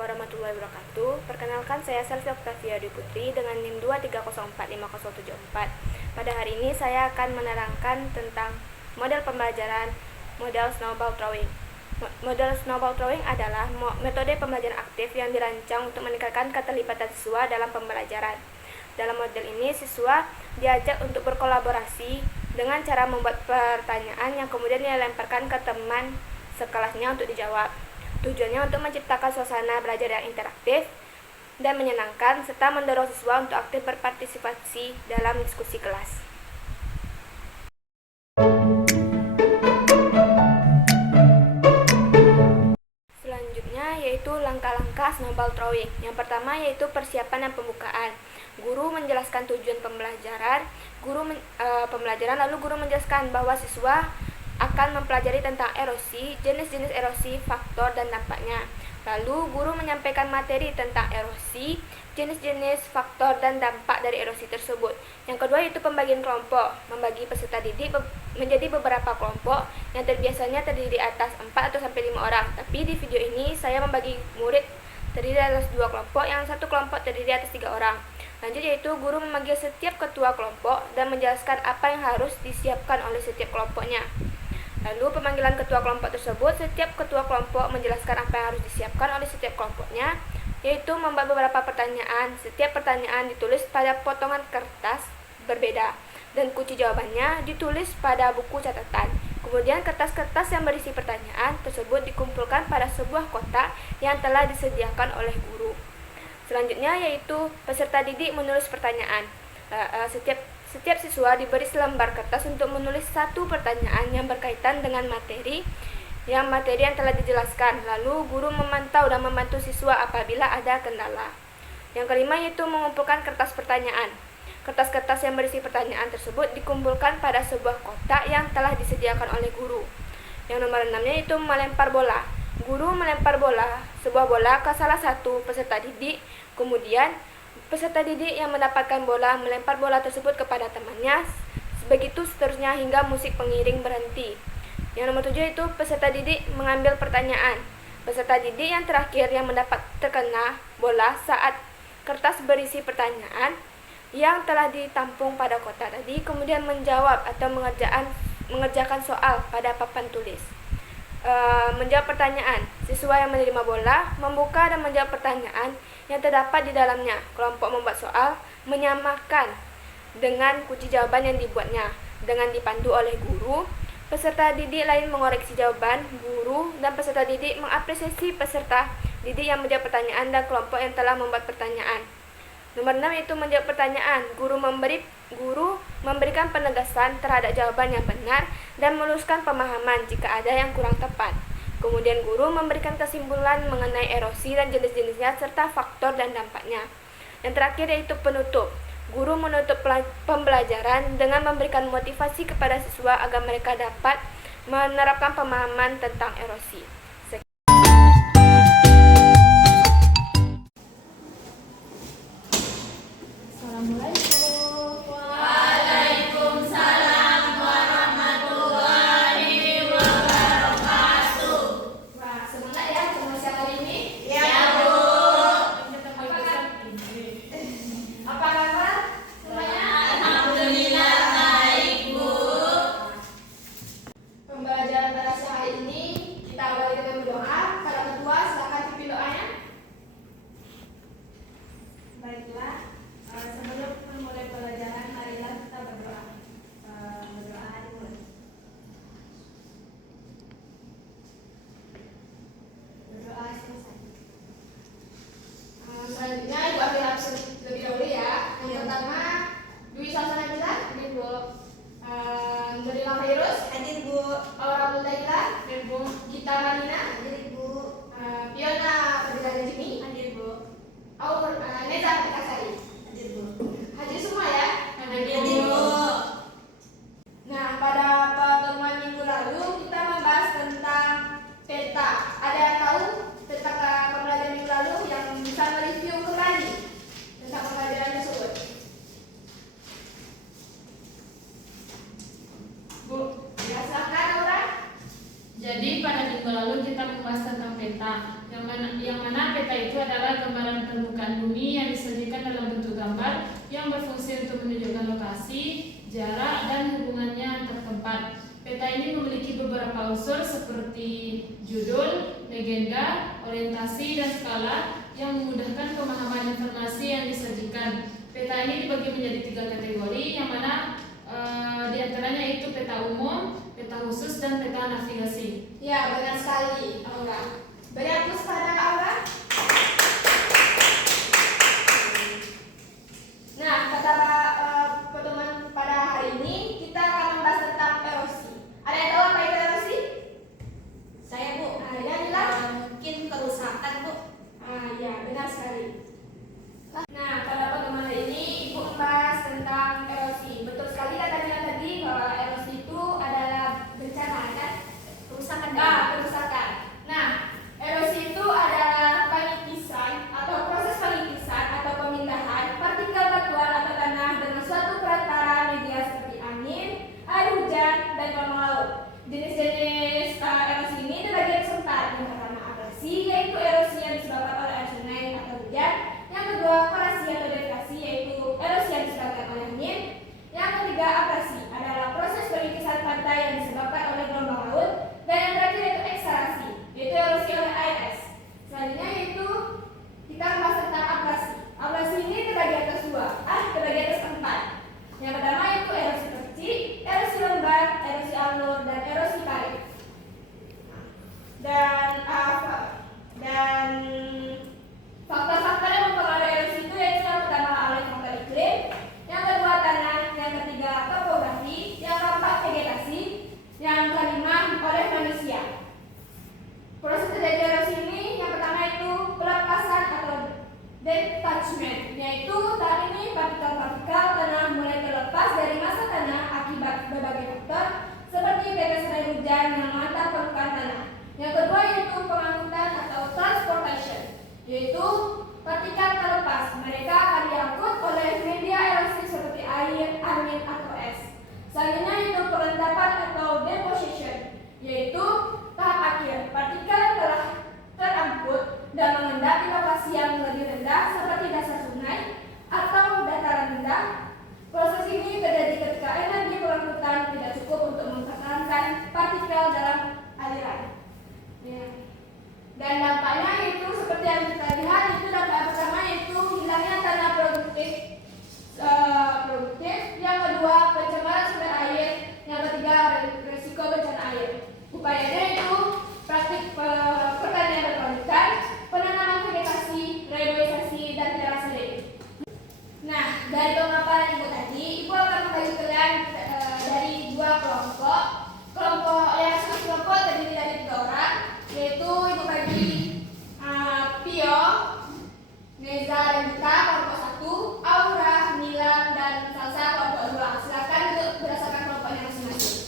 Warahmatullahi wabarakatuh. Perkenalkan, saya Selvi Oktavia Dwi Putri dengan NIM 2304504. Pada hari ini saya akan menerangkan tentang model pembelajaran model snowball throwing. Model snowball throwing adalah metode pembelajaran aktif yang dirancang untuk meningkatkan keterlibatan siswa dalam pembelajaran. Dalam model ini, siswa diajak untuk berkolaborasi dengan cara membuat pertanyaan yang kemudian dilemparkan ke teman sekelasnya untuk dijawab. Tujuannya untuk menciptakan suasana belajar yang interaktif dan menyenangkan, serta mendorong siswa untuk aktif berpartisipasi dalam diskusi kelas. Selanjutnya yaitu langkah-langkah snowball throwing. Yang pertama yaitu persiapan dan pembukaan. Guru menjelaskan tujuan pembelajaran, lalu guru menjelaskan bahwa siswa akan mempelajari tentang erosi, jenis-jenis erosi, faktor, dan dampaknya. Lalu, guru menyampaikan materi tentang erosi, jenis-jenis, faktor, dan dampak dari erosi tersebut. Yang kedua yaitu pembagian kelompok, membagi peserta didik menjadi beberapa kelompok yang biasanya terdiri atas 4 atau sampai 5 orang. Tapi di video ini saya membagi murid terdiri atas 2 kelompok, yang satu kelompok terdiri atas 3 orang. Lanjut yaitu guru memanggil setiap ketua kelompok dan menjelaskan apa yang harus disiapkan oleh setiap kelompoknya. Lalu pemanggilan ketua kelompok tersebut, setiap ketua kelompok menjelaskan apa yang harus disiapkan oleh setiap kelompoknya, yaitu membuat beberapa pertanyaan. Setiap pertanyaan ditulis pada potongan kertas berbeda, dan kunci jawabannya ditulis pada buku catatan. Kemudian kertas-kertas yang berisi pertanyaan tersebut dikumpulkan pada sebuah kotak yang telah disediakan oleh guru. Selanjutnya yaitu peserta didik menulis pertanyaan. Setiap siswa diberi selembar kertas untuk menulis satu pertanyaan yang berkaitan dengan materi yang telah dijelaskan. Lalu guru memantau dan membantu siswa apabila ada kendala. Yang kelima yaitu mengumpulkan kertas pertanyaan. Kertas-kertas yang berisi pertanyaan tersebut dikumpulkan pada sebuah kotak yang telah disediakan oleh guru. Yang nomor 6-nya yaitu melempar bola. Guru melempar sebuah bola ke salah satu peserta didik. Kemudian peserta didik yang mendapatkan bola melempar bola tersebut kepada temannya, begitu seterusnya hingga musik pengiring berhenti. Yang nomor 7 itu peserta didik mengambil pertanyaan. Peserta didik yang terakhir yang terkena bola saat kertas berisi pertanyaan yang telah ditampung pada kotak tadi kemudian menjawab atau mengerjakan soal pada papan tulis. Menjawab pertanyaan. Siswa yang menerima bola membuka dan menjawab pertanyaan yang terdapat di dalamnya. Kelompok membuat soal menyamakan dengan kunci jawaban yang dibuatnya. Dengan dipandu oleh guru, peserta didik lain mengoreksi jawaban guru, dan peserta didik mengapresiasi peserta didik yang menjawab pertanyaan dan kelompok yang telah membuat pertanyaan. Nomor 6 yaitu menjawab pertanyaan. Guru memberikan penegasan terhadap jawaban yang benar dan meluruskan pemahaman jika ada yang kurang tepat. Kemudian guru memberikan kesimpulan mengenai erosi dan jenis-jenisnya serta faktor dan dampaknya. Yang terakhir yaitu penutup. Guru menutup pembelajaran dengan memberikan motivasi kepada siswa agar mereka dapat menerapkan pemahaman tentang erosi. Pembelajaran pada siang hari ini kita awali Jadi pada minggu lalu kita membahas tentang peta, yang mana peta itu adalah gambaran permukaan bumi yang disajikan dalam bentuk gambar yang berfungsi untuk menunjukkan lokasi, jarak, dan hubungannya antar tempat. Peta ini memiliki beberapa unsur seperti judul, legenda, orientasi, dan skala yang memudahkan pemahaman informasi yang disajikan. Peta ini dibagi menjadi 3 kategori, yang mana diantaranya itu peta umum, peta khusus, dan peta navigasi. Ya, benar sekali, Aura. Beri aplaus pada Aura. Nah, pada pertemuan pada hari ini kita akan membahas tentang erosi. Ada yang tahu apa itu erosi? Saya, Bu. Ya, bilang. Mungkin kerusakan, Bu. Ya, benar sekali. Nah, pada pertemuan hari ini Ibu membahas tentang erosi. Betul sekali katanya tadi bahwa erosi itu adalah bencana, kan? Kerusakan. Kerusakan. Nah, erosi itu adalah penipisan atau proses penipisan atau pemindahan partikel batuan atau tanah dengan suatu perantara media seperti angin, air hujan, dan gelombang laut. Jenis-jenis erosi ini terbagi atas 4. Yang pertama abrasi, yaitu erosi yang disebabkan oleh air sungai atau hujan. Yang kedua korasi atau deviasi, yaitu erosi yang disebabkan oleh angin. Yang ketiga abrasi adalah proses penipisan pantai yang disebabkan oleh gelombang laut. Dan yang terakhir yaitu ekshalasi, yaitu erosi oleh air es. Selanjutnya yaitu kita membahas tentang abrasi. Abrasi ini terbagi atas 4. Yang pertama yaitu erosi percik, erosi lembar, erosi alur, dan erosi karet. Dan faktor-faktor yang mempengaruhi erosi itu yaitu yang pertama oleh faktor iklim, yang kedua tanah, yang ketiga topografi, yang keempat vegetasi, yang kelima oleh manusia. Proses terjadi erosi ini yang pertama itu pelepasan atau detachment, yaitu saat ini partikel-partikel tanah mulai terlepas dari massa tanah akibat berbagai faktor seperti tetesan air hujan yang menghantam permukaan tanah. Yang kedua yaitu pengangkutan atau transportation, yaitu partikel terlepas. Mereka akan diangkut oleh media erosi seperti air, angin, atau es. Selanjutnya yaitu pengendapan atau deposition, yaitu tahap akhir. Partikel yang telah terangkut dan mengendap di lokasi yang lebih rendah seperti dasar sungai atau dataran rendah. Proses ini terjadi ketika energi pengangkutan tidak cukup untuk mempertahankan partikel dalam aliran. Dan dampaknya yaitu seperti yang kita lihat, itu dampak pertama yaitu hilangnya tanah produktif. Yang kedua pencemaran sumber air. Yang ketiga risiko bencana air. Upayanya itu praktik pertanian berkelanjutan, penanaman vegetasi, reboisasi, dan terasering. Nah, dari pemaparan Ibu tadi, Ibu akan membagi kalian dari 2 kelompok. Kelompok yang satu kelompok terdiri dari 3 orang, yaitu Ibu bagi Pio, Neza, dan Dita kelompok 1, Aura, Nilam, dan Salsa kelompok 2. Silakan untuk berdasarkan kelompoknya masing-masing.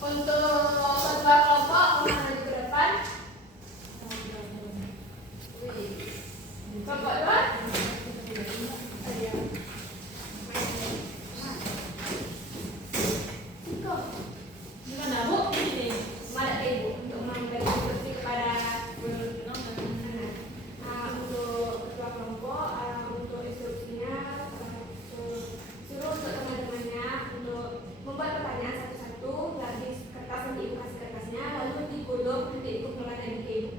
Untuk kedua kelompok maju ke depan. Kelompok 2. Gimana, Bu? Mana ke Ibu untuk memberi instruksi kepada untuk ketua kelompok, untuk instruksinya suruh untuk teman-temannya untuk membuat pertanyaan satu-satu, habis kertas nanti Ibu kasih kertasnya, lalu digulung nanti Ibu keluarkan lagi ke Ibu.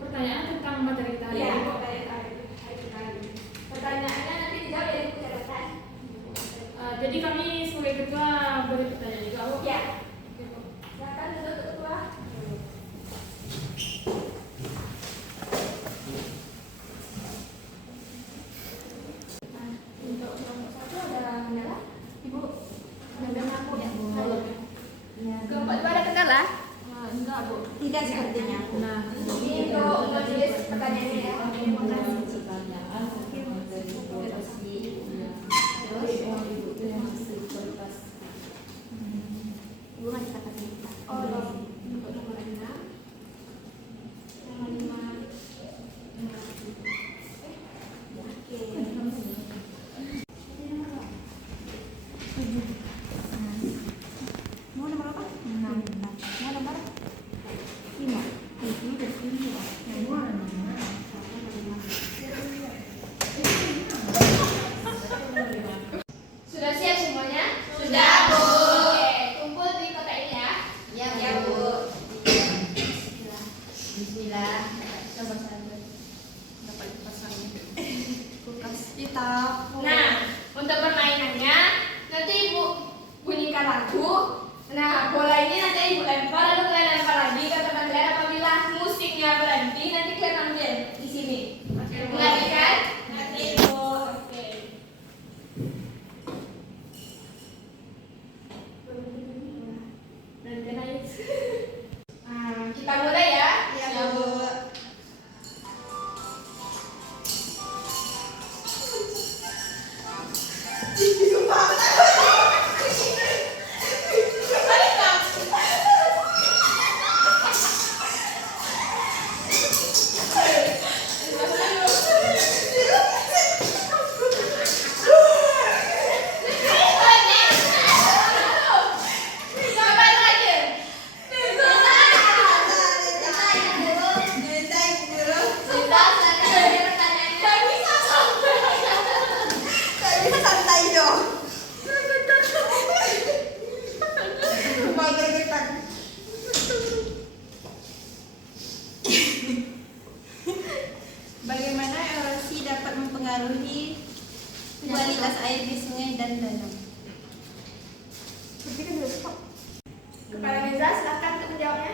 Pertanyaan tentang materi kita hari Iya, ini, Bu. pertanyaan hari Coba saja. Dapat dipasang. Kulkas kita. Nah, untuk permainannya nanti Ibu bunyikan lagu. Nah, bola ini nanti Ibu lempar, lalu kalian lempar lagi ke teman kalian. Apabila musiknya berhenti, nanti kalian ambil di sini. Mengerti kan? Nanti Bu. Oke. Berhenti nangis. Nah, kita mulai ya. Iya Bu. Bagaimana erosi dapat mempengaruhi kualitas air di sungai dan danau? Kepala Neza, silakan untuk menjawabnya.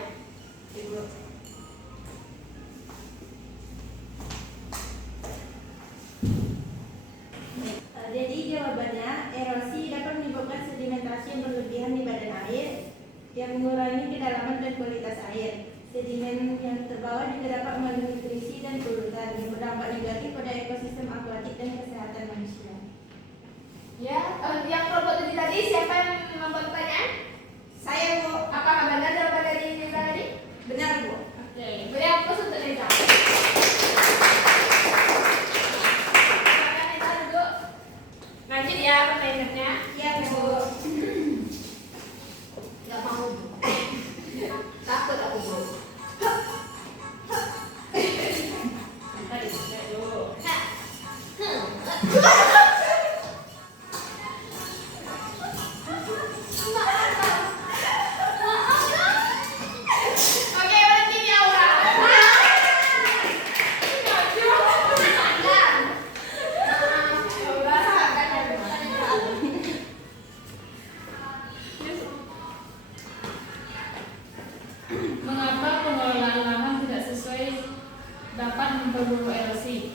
Jadi jawabannya, erosi dapat menyebabkan sedimentasi yang berlebihan di badan air yang mengurangi kedalaman dan kualitas air. Sedimen yang terbawa juga dapat mengandung nutrisi dan polutan yang berdampak negatif pada ekosistem akuatik dan kesehatan manusia. Ya, yang kelompok 7 tadi siapa yang membuat pertanyaan? Saya Bu. Apakah benar jawaban dari Neza tadi? Benar Bu. Oke, beri aplaus untuk Neza. Silakan Neza duduk. Lanjut ya permainannya. Iya Bu. Gak mau. Takut aku Bu. Oke, berhenti di aula. Mengapa pengelolaan lahan tidak sesuai dapat memperburuk erosi?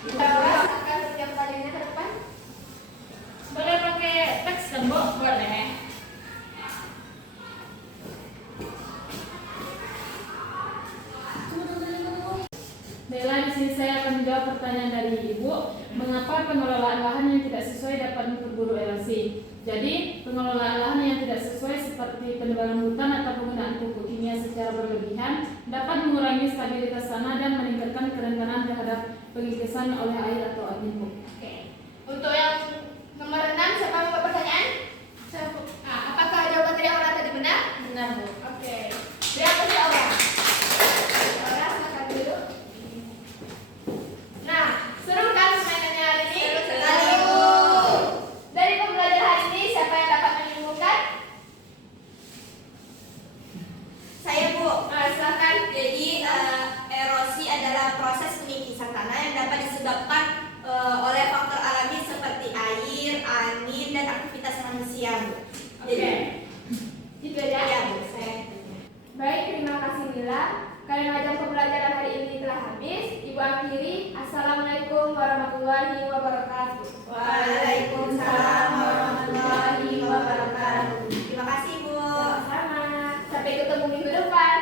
Kita rasakan setiap kalinya ke depan. Boleh pakai teks tembok? Boleh. Bella, di sini saya akan menjawab pertanyaan dari Ibu. Mengapa pengelolaan lahan yang tidak sesuai dapat memperburuk erosi? Jadi, pengelolaan lahan yang tidak sesuai seperti penebangan hutan atau penggunaan pupuk kimia secara berlebihan dapat mengurangi stabilitas tanah dan meningkatkan kerentanan terhadap pengikisan oleh air atau angin. Oke. Untuk yang nomor 6, siapa yang membuat pertanyaan? Nah, apakah jawaban dari Aura tadi benar? Benar Bu. Oke. Beri aplaus di Aura. Aura, silakan dulu. Nah, seru kan permainannya hari ini? Seru sekali, Bu. Dari pembelajaran hari ini, siapa yang dapat menyimpulkan? Saya Bu. Silakan. Jadi erosi adalah proses pengikisan tanah yang dapat disebabkan oleh faktor alami seperti air, angin, dan aktivitas manusia Bu. Oke. Itu aja. Iya Bu. Saya. Baik, terima kasih Mila. Karena jam pembelajaran hari ini telah habis, Ibu akhiri. Assalamualaikum warahmatullahi wabarakatuh. Waalaikumsalam warahmatullahi wabarakatuh. Terima kasih Bu. Sama. Sampai ketemu minggu depan.